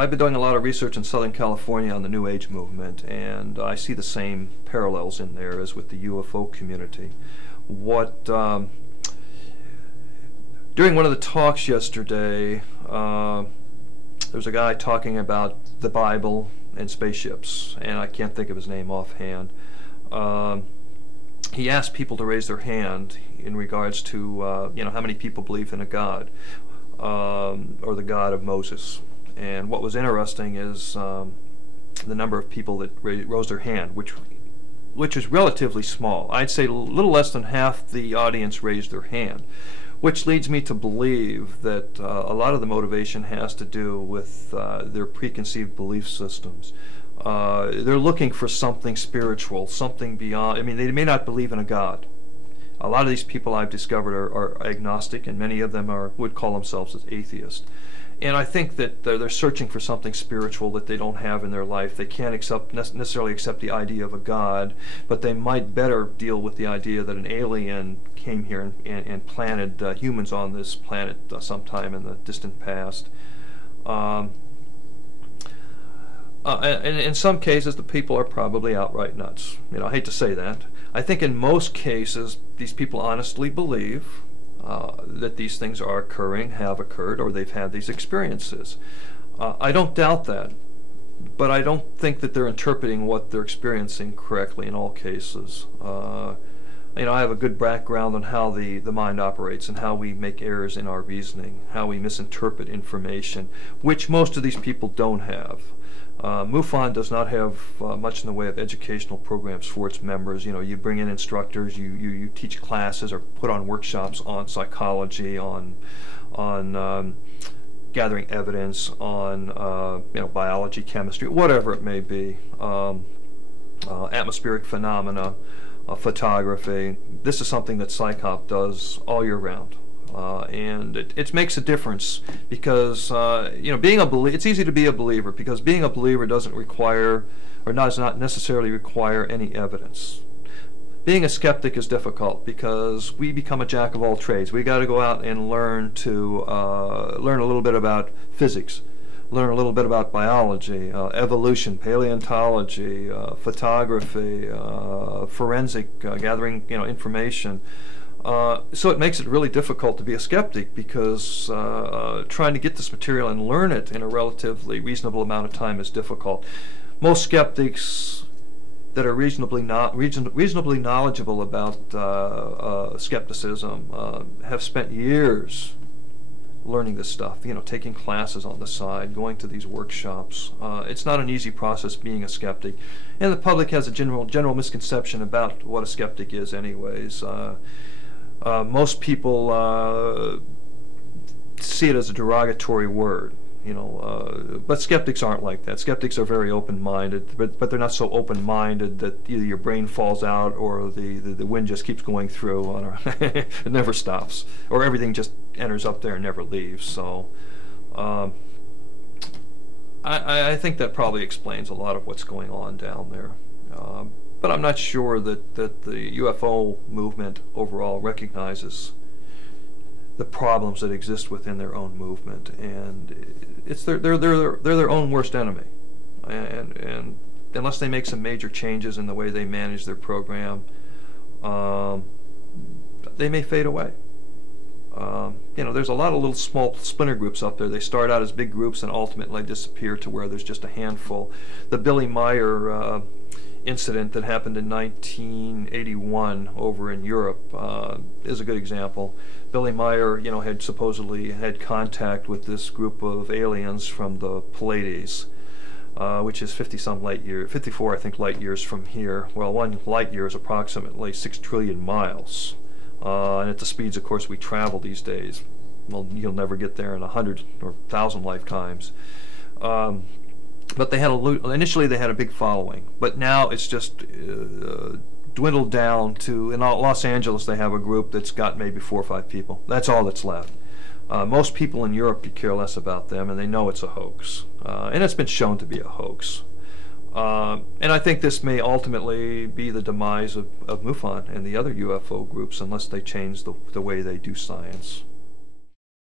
I've been doing a lot of research in Southern California on the New Age movement, and I see the same parallels in there as with the UFO community. During one of the talks yesterday, there was a guy talking about the Bible and spaceships, and I can't think of his name offhand. He asked people to raise their hand in regards to, how many people believe in a God, or the God of Moses. And what was interesting is the number of people that rose their hand, which is relatively small. I'd say a little less than half the audience raised their hand, which leads me to believe that a lot of the motivation has to do with their preconceived belief systems. They're looking for something spiritual, something beyond. I mean, they may not believe in a God. A lot of these people I've discovered are agnostic, and many of them would call themselves as atheists. And I think that they're searching for something spiritual that they don't have in their life. They can't necessarily accept the idea of a God, but they might better deal with the idea that an alien came here and planted humans on this planet sometime in the distant past. And in some cases, the people are probably outright nuts. I hate to say that. I think in most cases, these people honestly believe that these things are occurring, have occurred, or they've had these experiences. I don't doubt that, but I don't think that they're interpreting what they're experiencing correctly in all cases. I have a good background on how the mind operates and how we make errors in our reasoning, how we misinterpret information, which most of these people don't have. MUFON does not have much in the way of educational programs for its members. You bring in instructors, you teach classes or put on workshops on psychology, on gathering evidence, on biology, chemistry, whatever it may be, atmospheric phenomena, photography. This is something that PsyCop does all year round. And it makes a difference because it's easy to be a believer because being a believer doesn't require or does not necessarily require any evidence. Being a skeptic is difficult because we become a jack of all trades. We got to go out and learn a little bit about physics, learn a little bit about biology, evolution, paleontology, photography, forensic, gathering information. So it makes it really difficult to be a skeptic because trying to get this material and learn it in a relatively reasonable amount of time is difficult. Most skeptics that are reasonably knowledgeable about skepticism have spent years learning this stuff, taking classes on the side, going to these workshops. It's not an easy process being a skeptic, and the public has a general misconception about what a skeptic is anyways. Most people see it as a derogatory word, but skeptics aren't like that. Skeptics are very open-minded, but they're not so open-minded that either your brain falls out or the wind just keeps going through, it never stops, or everything just enters up there and never leaves. So I think that probably explains a lot of what's going on down there. But I'm not sure that the UFO movement overall recognizes the problems that exist within their own movement, and they're their own worst enemy. And unless they make some major changes in the way they manage their program, they may fade away. There's a lot of little small splinter groups up there. They start out as big groups and ultimately disappear to where there's just a handful. The Billy Meyer incident that happened in 1981 over in Europe is a good example. Billy Meyer, had supposedly had contact with this group of aliens from the Pleiades, which is 54 I think light years from here. Well, 1 light year is approximately 6 trillion miles, and at the speeds, of course, we travel these days, well, you'll never get there in 100 or 1,000 lifetimes. But initially they had a big following, but now it's just dwindled down to, in Los Angeles they have a group that's got maybe 4 or 5 people. That's all that's left. Most people in Europe could care less about them, and they know it's a hoax. And it's been shown to be a hoax. And I think this may ultimately be the demise of MUFON and the other UFO groups unless they change the way they do science.